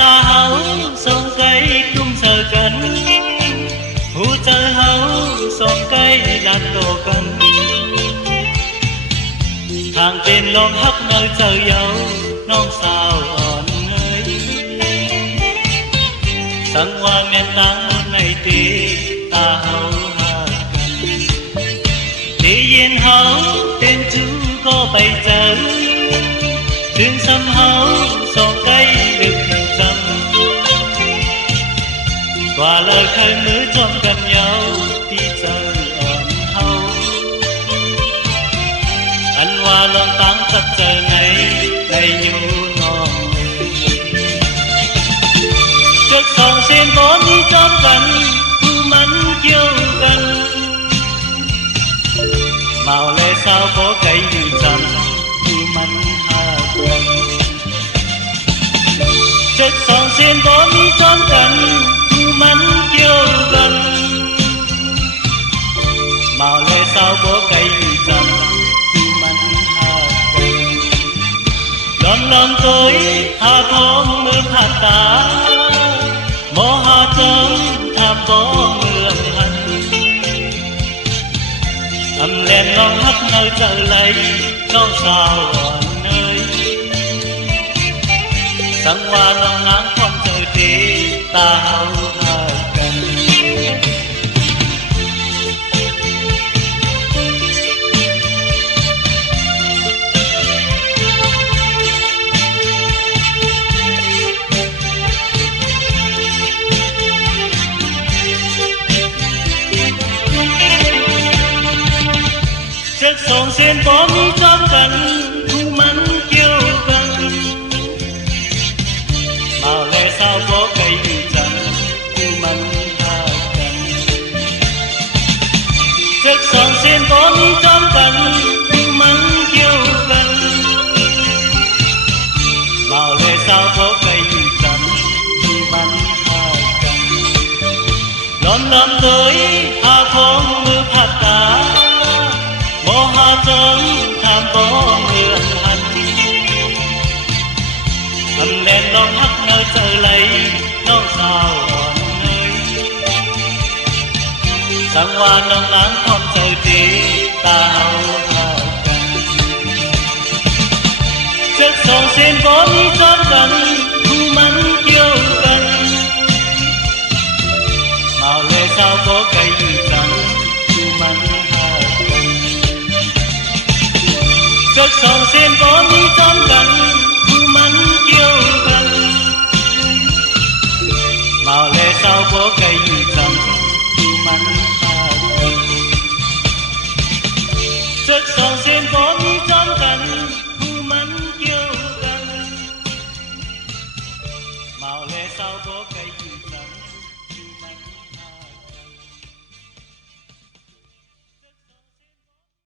ta hấu son cây tung sờ cánh hú chơi hấu son cây làm đồ cánh thang trên lon hấp nơi chơi dấu non sao ổn ơi sáng qua men tăng hôm nay tí ta hấu hà cánh tí yên hấu tên chú có bay chờ thương xăm hấu son cây được hình trăm qua lời khai mới trong gần nhau đi chơi ổn hấu anh hoa lòng tăng thật giờ này này nhu ngon trước sông sen có đi trong gần thu mắn kêu gần màu lệ sao có cây như trầm thu mắn hà quần trước sông sen có đi trong gần thu mắn kêu gần màu lệ sao có cây như trầm lon tối hà thong mưa hạt tá mò hà trống tham có mưa hành âm lên non hấp nơi chờ lấy non sao ở nơi sáng qua non nắng con trời tí ta hầu hà cần trước sông sen có mi trong gần thu mắn kêu gần màu lệ sao có cây như trần thu mắn hà cần trước sông sen có mi trong gần thu mắn kêu gần màu lệ sao có cây như trần thu mắn hà cần lon lon tới hà thong mưa hạt tá mò hà trống tham có mưa hành âm đèn lon hắt nơi chờ lấy non sao còn nơi sáng qua nắng nắng con trời tí ta hầu hà cần trước sông sen có đi trong gần thu mắn kêu gần màu lệ sao có cây như trắng thu mắn trước sông sen có mi trong gần thu mắn kêu gần màu